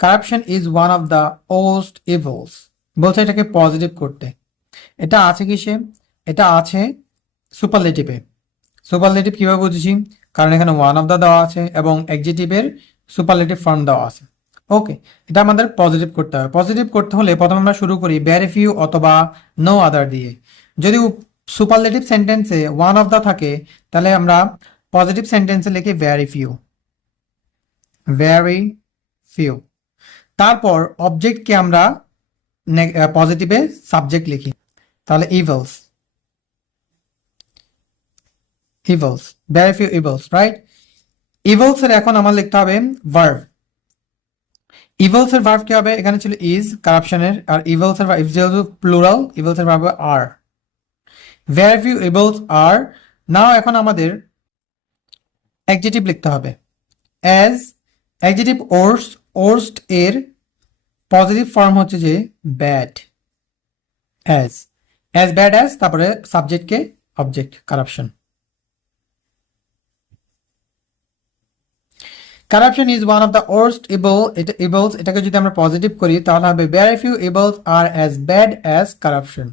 Corruption is one of the worst ইভলস, বলছে এটাকে positive করতে। এটা আছে কিসে? এটা আছে সুপারলেটিভে। সুপারলেটিভ কিভাবে বুঝেছি? কারণ এখানে ওয়ান অফ দ্য দেওয়া আছে এবং অ্যাডজেক্টিভের সুপারলেটিভ ফর্ম দেওয়া আছে। ওকে, এটা আমাদের পজিটিভ করতে হবে। পজিটিভ করতে হলে প্রথমে আমরা শুরু করি ভেরি ফিউ অথবা নো আদার দিয়ে। যদি সুপারলেটিভ সেন্টেন্সে ওয়ান অফ দ্য থাকে তাহলে আমরা পজিটিভ সেন্টেন্সে লিখি ভেরি ফিউ, ভেরি ফিউ। তারপর অবজেক্টকে আমরা পজিটিভে সাবজেক্ট লিখি, তাহলে ইভলস, ইভলস, ভেরি ফিউ ইভলস, রাইট? ইভলস এর এখন আমার লিখতে হবে ভার্ব। ইভলস এর ভার্ব কি হবে? এখানে ছিল ইজ কারাপশনের, আর ইভলস এর ভার্ব যেহেতু প্লুরাল, ইভলস এর verb are. Very few evils are. Now এখন আমাদের অ্যাডজেক্টিভ লিখতে হবে। অ্যাজ অ্যাডজেক্টিভ ওর্স্ট, ওর্স্ট এর পজিটিভ ফর্ম হচ্ছে যে bad, as, as bad as, তারপরে সাবজেক্টকে object, corruption. Corruption is one of the worst evil, এটা ইভলস, এটাকে যদি আমরা পজিটিভ করি তাহলে হবে very few evils are as bad as corruption.